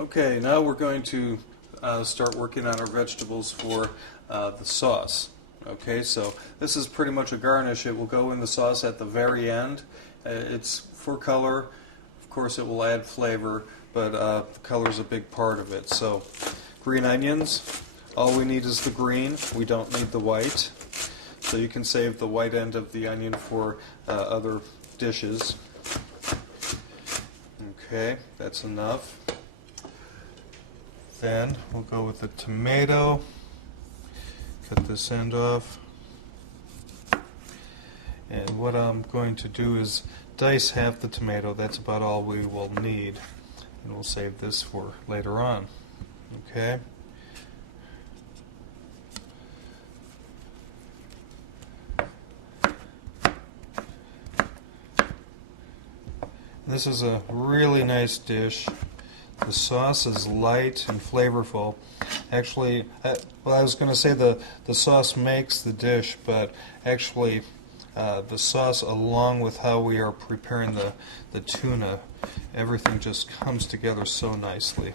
Okay, now we're going to start working on our vegetables for the sauce. Okay, so this is pretty much a garnish. It will go in the sauce at the very end. It's for color. Of course, it will add flavor, but the color is a big part of it. So, green onions. All we need is the green. We don't need the white. So you can save the white end of the onion for other dishes. Okay, that's enough. Then we'll go with the tomato. Cut this end off. And what I'm going to do is dice half the tomato. That's about all we will need. And we'll save this for later on. Okay. This is a really nice dish. The sauce is light and flavorful. Actually, I was going to say the sauce makes the dish, but actually the sauce, along with how we are preparing the tuna, everything just comes together so nicely.